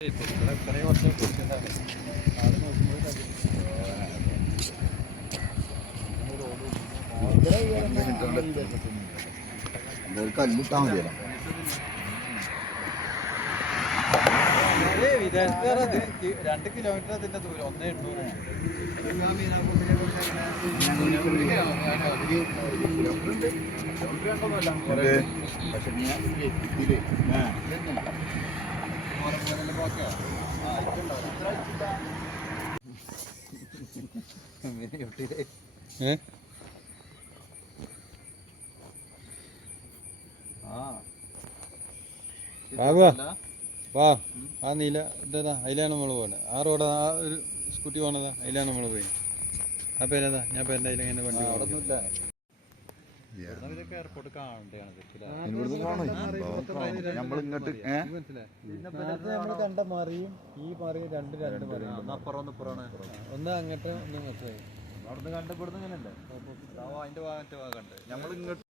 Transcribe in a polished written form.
കല്ലിട്ടാ മതിയല്ലോ. വിദേശത്ത് 2 കിലോമീറ്റർ അതിന്റെ ദൂരം 1,800. വാ ആ നീല ഇതാ അതിലാണ് നമ്മൾ പോകുന്നത്. ആ റോഡ് ആ ഒരു സ്കൂട്ടി പോണതാ, അതിലാണ് നമ്മൾ പോയി. ആ പേരേതാ? ഞാൻ പേരുടെ അതിലെങ്ങനെ വണ്ടി എയർപോർട്ട് കാണേണ്ടതാണ്. കണ്ട മറിയും ഈ മറിയും രണ്ട് മറിയും ഒന്ന് അങ്ങോട്ട് ഒന്ന് ഇങ്ങോട്ട്. അവിടുന്ന് കണ്ടപ്പെടുന്ന ഇങ്ങനെ ഉണ്ട്. അതിന്റെ ഭാഗത്തെ ഭാഗം കണ്ട് നമ്മൾ ഇങ്ങോട്ട്